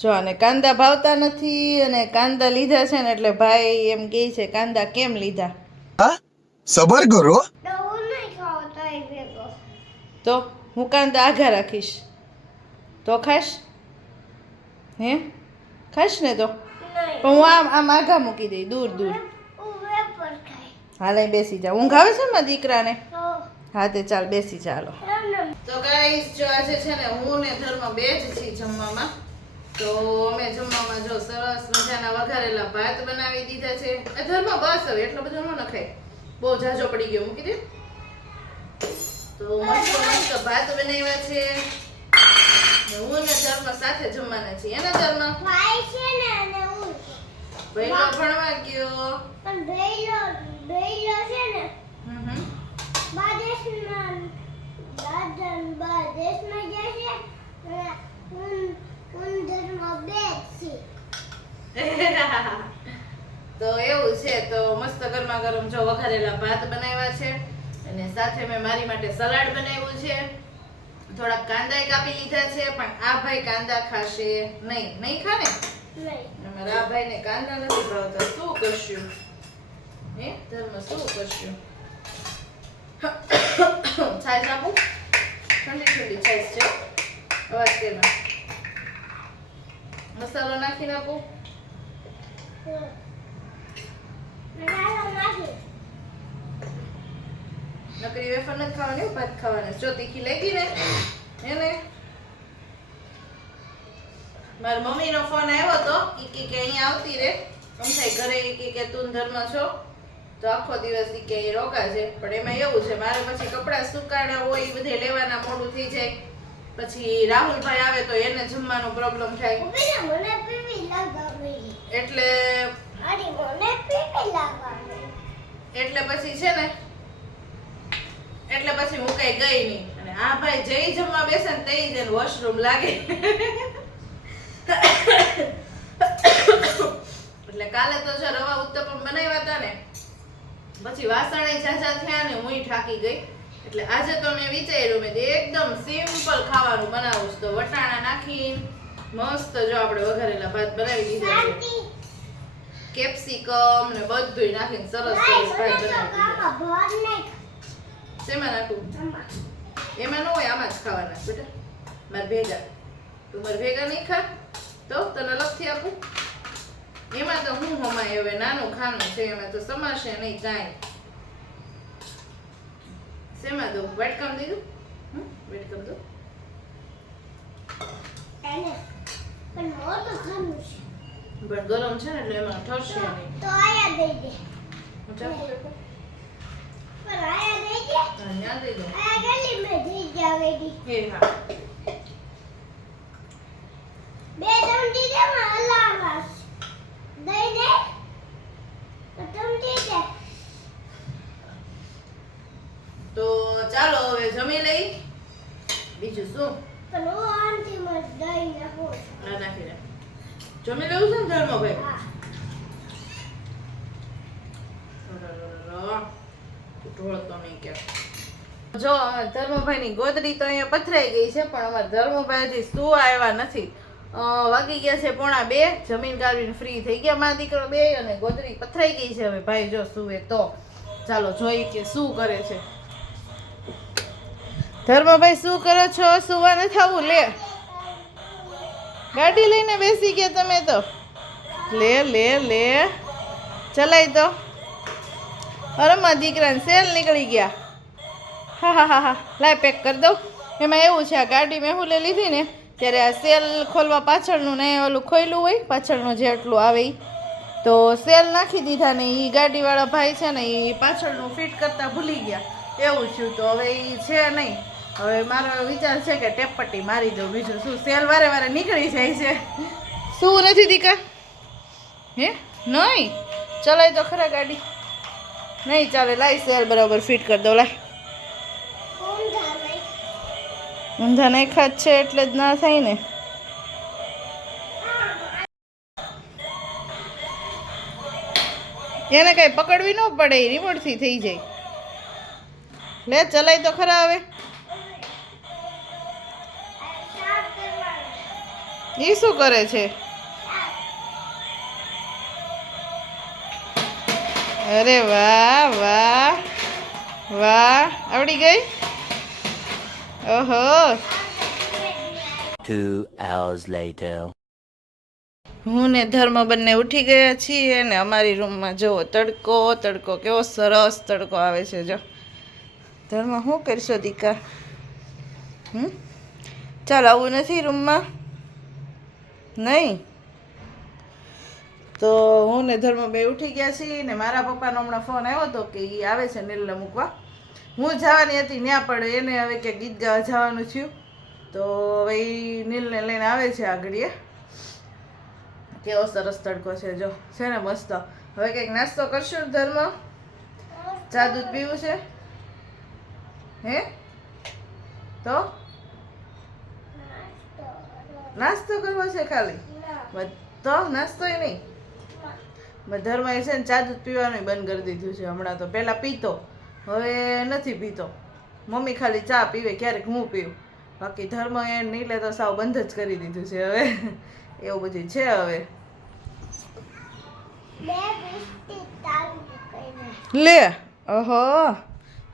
જો અને કાંદા ભાવતા નથી અને કાંદા લીધા છે ને એટલે ભાઈ એમ કહે છે કાંદા કેમ લીધા. સબર કરો. તો હું કાંદા આઘા રાખીશ તો ખાશ હે ખાશ ને તો પણ હું આમ આઘા મૂકી દઈ દૂર દૂર. હાલે બેસી જા. ઊંઘ આવે છે મારા દીકરાને? હા તે ચાલ બેસી ચાલો. તો ગાઈસ જો આજે છે ને હું ને ધર્મ બે જ છીએ જમવામાં. તો અમે જમવામાં જો સરસ મજાના વઘારેલા ભાત બનાવી દીધા છે. ધર્મ બસ હવે એટલો બધો ન નખાય, બહુ ઝાઝો પડી ગયો, મૂકી દે. તો મસ્ત મસ્ત ભાત બનાવ્યા છે. હું ને ધર્મ સાથે જમવાના છીએ. એના ધર્મ ભાઈ છે ને અને હું ભઈલો ભણવા ગયો પણ ભઈલો છે ને બાદેશમાં જાય છે. તો એવું છે. તો મસ્ત ગરમા ગરમ જો વઘારેલા ભાત બનાવ્યા છે અને સાથે મેં મારી માટે સલાડ બનાવ્યું છે. થોડા કાંદા કાપી લીધા છે પણ આ ભાઈ કાંદા ખાશે નહીં ખા ને. અમારા આ ભાઈને કાંદા નથી ભાવતા. શું કરશું હે ધર્મ, શું કરશું? છાશ આપું? ઠંડી ઠંડી છાશ છે. અવાજ કેનો? મસાલો નાખીને આપું? નકરી વેફર નથી ખાવાની, ભાત ખાવાના. જો તીખી લાગી ને એને મારી મમ્મીનો ફોન આવ્યો તો કે અહીંયા આવતી રે અમથાઈ ઘરે કે તું ધર્મ છો તો આખો દિવસ કે રોકા છે. પણ એમાં એવું છે મારે પછી કપડાં સુકાણા હોય એ બધે લેવાના મોડું થઈ જાય. પછી રાહુલભાઈ આવે તો એને જમવાનો પ્રોબ્લેમ થાય એટલે પછી છે ને એટલે પછી હું કઈ ગઈ નહીં. અને આ ભાઈ જઈ જમવા બેસે ને તે જ વોશરૂમ લાગે. એટલે કાલે તો જો રવા ઉત્તપમ બનાવ્યા હતા ને પછી વાસણે ઝાઝા થયા ને હું થાકી ગઈ. એટલે આજે તો મેં વિચાર્યું મેં એકદમ સિમ્પલ ખાવાનું બનાવું તો વટાણા નાખી મસ્ત જો આપણે વઘારેલા ભાત બનાવી દીધા છે. કેપ્સિકમ ને બધું નાખીને સરસ સરસ ભાત બનાવી દીધા. શેમાં નાખું? એમાં ન હોય, આમાં જ ખાવાના બેટા. મારે ભેગા તું મારે ભેગા નહીં ખા તો તને અલગથી આપું. એમાં તો હું હમાય હવે નાનું ખાનું છે, એમાં તો સમાશે નહીં કાંઈ. શેમાં દઉં? વેટકમ દીધું? વેટકમ દો પણ ગરમ છે ને એટલે એમાં ઠરશે નહીં. તો આયા દઈ દે. હું ચાકુ લેતો પણ આયા દઈ દે. અહીંયા દઈ દો. આયા ગલી મે જઈ જાવેડી. હે હા. બે ચમચી દે માં હલાવાસ. દઈ દે. ચમચી દે. તો ચાલો હવે જમી લઈ. બીજું શું? પણ હું આંટી માં દઈ નાખો. ના નાખી દે. જમી લેવું છે ને ધર્મભાઈ? હા. ઢોળતો નહીં કે જો ધર્મભાઈની ગોદડી તો અહીંયા પથરાઈ ગઈ છે પણ અમારા ધર્મભાઈ હજી શું આવ્યા નથી. વાગી ગયા છે 1:30. જમીન ગાળવીને ફ્રી થઈ ગયા મારા દીકરો બે અને ગોદડી પથરાઈ ગઈ છે. હવે ભાઈ જો સુવે તો ચાલો જોઈ કે શું કરે છે. ધર્મભાઈ શું કરો છો? સુવા નથી થવું? લે ગાડી લઈને બેસી ગયા તમે તો. લે લે લે ચલાય તો. અરે મારા દીકરાને સેલ નીકળી ગયા. હા હા હા હા લાય પેક કરી દઉં. એમાં એવું છે આ ગાડી મેં હું લઈ લીધી ને ત્યારે આ સેલ ખોલવા પાછળનું ને ઓલું ખોયલું હોય પાછળનું જેટલું આવે તો સેલ નાખી દીધા ને એ ગાડીવાળા ભાઈ છે ને એ પાછળનું ફિટ કરતા ભૂલી ગયા એવું થયું. તો હવે એ છે નહીં. હવે મારો વિચાર છે કે ટેપ પટ્ટી મારી દઉં. બીજું શું, સેલ વારે વારે નીકળી જાય છે. શું નથી દીકા? હે નહીં ચલાય તો ખરા ગાડી? નહીં ચાલે. લાય સેલ બરાબર ફિટ કરી દો. લાય ઊંધા નહીં ખાત છે એટલે જ ના થાય ને. એને કઈ પકડવી ન પડે, રિમોટથી થઈ જાય. લે ચલાય તો ખરા હવે. એ શું કરે છે? અરે વાહ વાહ વાહ, આવડી ગઈ. ઓહો. 2 hours later. હું ને ધર્મ બંને ઉઠી ગયા છીએ ને અમારી રૂમમાં જુઓ તડકો તડકો, કેવો સરસ તડકો આવે છે. જો ધર્મ, શું કરશો દીકા? ચાલ, આવું નથી રૂમમાં? નહીં તો હું ને ધર્મ બે ઉઠી ગયા છીએ ને મારા પપ્પાનો હમણાં ફોન આવ્યો હતો કે એ આવે છે નીલને મૂકવા. હું જવાની હતી ત્યાં, પણ એને હવે કે ગીત ગાવા જવાનું થયું, તો હવે એ નીલને લઈને આવે છે આગળીએ. કેવો સરસ તડકો છે, જો છે ને મસ્ત. હવે કંઈક નાસ્તો કરશું ધર્મ? ચા દૂધ પીવું છે? હે? તો નાસ્તો કરવો છે ખાલી? તો નાસ્તોય નહીં? ધર્મએ છે ને ચા દૂધ પીવાનું બંધ કરી દીધું છે હમણાં. તો પહેલાં પીતો, હવે નથી પીતો. મમ્મી ખાલી ચા પીવે, ક્યારેક હું પીવું, બાકી ધર્મ એ નીલે તો સાવ બંધ જ કરી દીધું છે હવે. એવું બધું છે હવે. લે, ઓહો,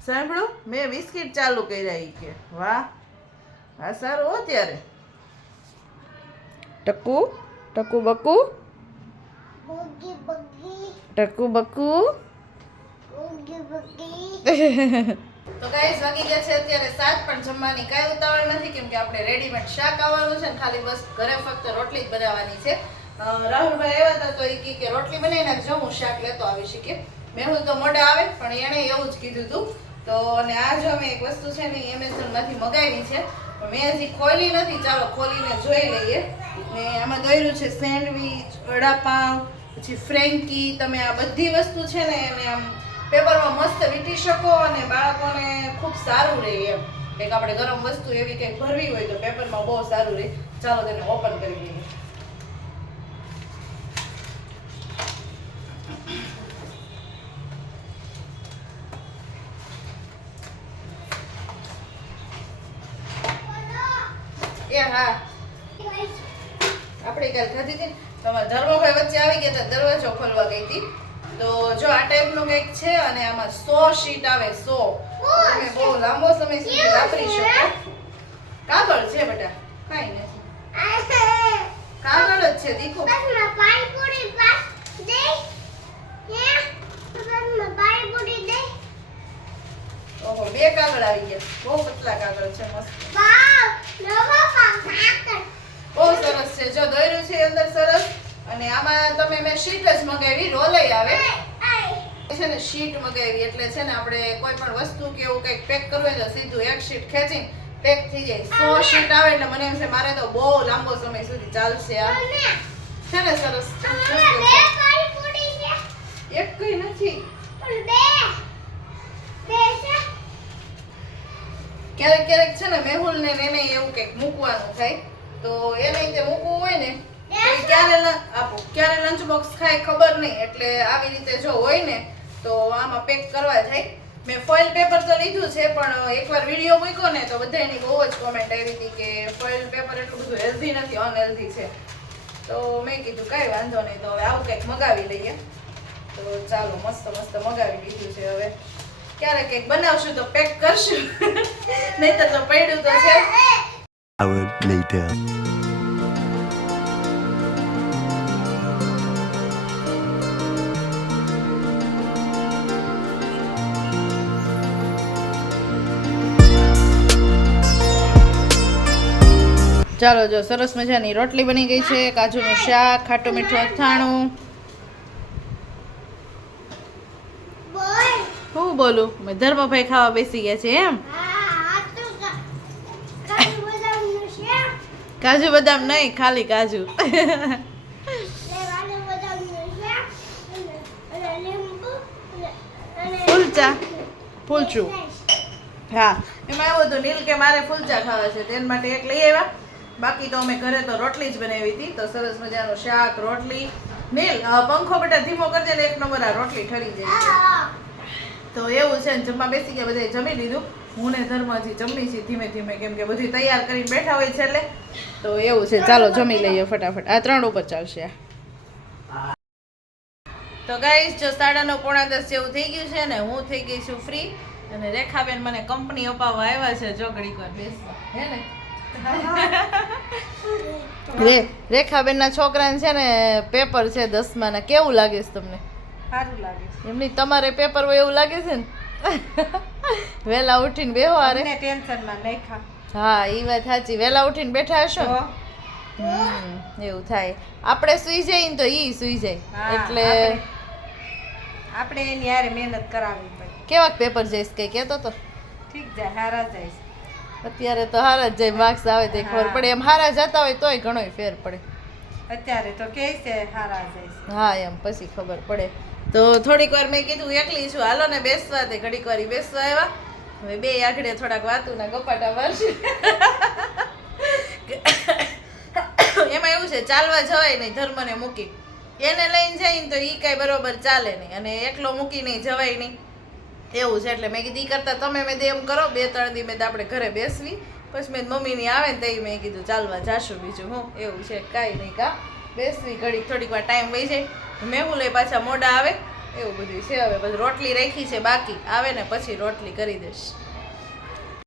સાંભળું, મેં બિસ્કિટ ચાલુ કર્યા. ઈ કે વાહ, હા સારું હો. ત્યારે ટકુ ટકુ બકુ ટકુ બકુ. તો ગાઈસ, વાગી ગયા છે અત્યારે 7, પણ જમવાની કાંઈ ઉતાવળ નથી, કેમ કે આપણે રેડીમેડ શાક આવવાનું છે ને ખાલી બસ ઘરે ફક્ત રોટલી જ બનાવવાની છે. રાહુલભાઈ આવ્યા હતા તો એ કહે કે રોટલી બનાવી નાખજો, હું શાક લેતો આવી શકીએ. મેહુલ તો મોડે આવે, પણ એણે એવું જ કીધું હતું. તો અને આ જો અમે એક વસ્તુ છે ને એમેઝોન માંથી મગાવી છે, પણ મેં હજી ખોલી નથી. ચાલો ખોલીને જોઈ લઈએ. ને આમાં દોર્યું છે સેન્ડવીચ, વડાપાઉં, પછી ફ્રેન્કી. તમે આ બધી વસ્તુ છે ને એને આમ પેપરમાં મસ્ત વીંટી શકો અને બાળકોને ખૂબ સારું રહે એમ. કંઈક આપણે ગરમ વસ્તુ એવી કંઈક ભરવી હોય તો પેપરમાં બહુ સારું રહે. ચાલો તેને ઓપન કરી લઈએ. એ હા, આપણે કાલ ખાધી હતી. તમારા ધર્મભાઈ વચ્ચે આવી ગયા હતા, દરવાજો ખોલવા ગઈ હતી. તો જો આ ટાઈપનું કંઈક છે અને આમાં 100 શીટ આવે. 100 તમે બહુ લાંબો સમય સુધી વાપરી શકો. કાગળ છે બેટા, કાંઈ નથી, કાગળ જ છે. દીખો, ઓહો, 2 કાગળ આવી ગયા. બહુ પતલા કાગળ છે, મસ્ત, બહુ સરસ છે. જો દોર્યું છે અંદર સરસ. અને આમાં તમે મેં શીટ જ મગાવી, રોલય આવે છે ને. શીટ મગાવી એટલે છે ને આપણે કોઈ પણ વસ્તુ કે એવું કંઈક પેક કરવું હોય તો સીધું એક શીટ ખેંચીને પેક થઈ જાય. 100 શીટ આવે એટલે મને એમ છે મારે તો બહુ લાંબો સમય સુધી ચાલશે. આ છે ને સરસ. એક કઈ નથી, ક્યારેક ક્યારેક છે ને મેહુલ ને એને એવું કંઈક મૂકવાનું થાય, તો એને તે મૂકવું હોય ને ક્યારે લંચ બોક્સ ખાય ખબર નહીં, એટલે આવી રીતે જો હોય ને તો આમાં પેક કરવા થાય. મેં ફોઇલ પેપર તો લીધું છે, પણ એકવાર વિડીયો મૂક્યો ને તો બધાની બહુ જ કોમેન્ટ આવી હતી કે ફોઇલ પેપર એટલું બધું હેલ્ધી નથી, અનહેલ્ધી છે. તો મેં કીધું કાંઈ વાંધો નહીં, તો હવે આવું કંઈક મગાવી લઈએ. તો ચાલો, મસ્ત મસ્ત મગાવી લીધું છે. હવે ક્યારેક કંઈક બનાવશું તો પેક કરશું, નહીંતર તો પડ્યું તો છે. Hour later. ચાલો, જો સરસ મજાની રોટલી બની ગઈ છે, કાજુનું શાક, ખાટું મીઠું અથાણું. હું બોલું? મેં ધર્મભાઈ ખાવા બેસી ગયા છે એમ? કાજુ બદામ નહીં, ખાલી કાજુ. ફૂલચા, ફૂલચું. હા, એમાં એવું હતું નીલ કે મારે ફૂલચા ખાવા છે, તેના માટે એક લઈ આવ્યા. બાકી તો અમે ઘરે તો રોટલી જ બનાવી હતી. તો સરસ મજાનું શાક, રોટલી. નીલ, પંખો બેટા ધીમો કરજે ને, 1 નંબર આ રોટલી ઠરી જાય છે. તો એવું છે ને, જમવા બેસી ગયા, બધાએ જમી લીધું. હું ને ધર્મજી જમી છીએ ધીમે ધીમે, કેમ કે બધી તૈયાર કરીને બેઠા હોય છે એટલે તો એવું છે. ચાલો જમી લઈએ ફટાફટ. આ 3 ઉપર ચાલશે આ. તો ગાઈસ જો 9:30 પોણા 10 જેવું થઈ ગયું છે ને હું થઈ ગઈ છું ફ્રી, અને રેખાબેન મને કંપની અપાવવા આવ્યા છે. જો ઘડીક વાર બેસવા હે ને રેખાબેન ના છોકરાને છે ને પેપર છે 10મા ના. કેવું લાગે છે તમને? સારું લાગે છે. એમની તમારે પેપર હોય એવું લાગે છે ને? વહેલા ઉઠીને બેહો આરે. અમને ટેન્શનમાં નહીં ખા. હા એ વાત સાચી. વહેલા ઉઠીને બેઠા હશો ને? એવું થાય. આપણે સુઈ જઈએ ને તો ઈ સુઈ જાય. હા, એટલે આપણે એની હારે મહેનત કરાવવી પડે. કેવાક પેપર જઈશ કઈ કહેતો તો? ઠીક જાય, હારા જાય છે. અત્યારે તો હારા જ જાય, માર્ક્સ આવે તો ખબર પડે. એમ હારા જતા હોય તોય ઘણોય ફેર પડે. અત્યારે તો કે છે હારા જાય છે. હા એમ પછી ખબર પડે. તો થોડીક વાર મેં કીધું એકલી છું, હાલો ને બેસવા. તે ઘડીક વાર ઈ બેસવા આવ્યા. હવે બે આગળ થોડાક વાતુના ગપાટા મારશું. એમાં એવું છે ચાલવા જવાય નહીં ધર્મને મૂકી. એને લઈને જાય ને તો ઈ કાંઈ બરોબર ચાલે નહીં, અને એકલો મૂકી નહીં જવાય નહીં એવું છે. એટલે મેં કીધું ઈ કરતાં તમે મેં એમ કરો 2-3 દી મેં આપણે ઘરે બેસવી. પછી મેં મમ્મીની આવે ને તઈ મેં કીધું ચાલવા જાશું. બીજું હું એવું છે કાંઈ નહીં. કા બેસવી ઘડીક થોડીક વાર ટાઈમ વહી જાય. મેહુલ એ પાછા મોડા આવે એવું બધું છે. હવે પછી રોટલી રાખી છે બાકી, આવે ને પછી રોટલી કરી દઈશ.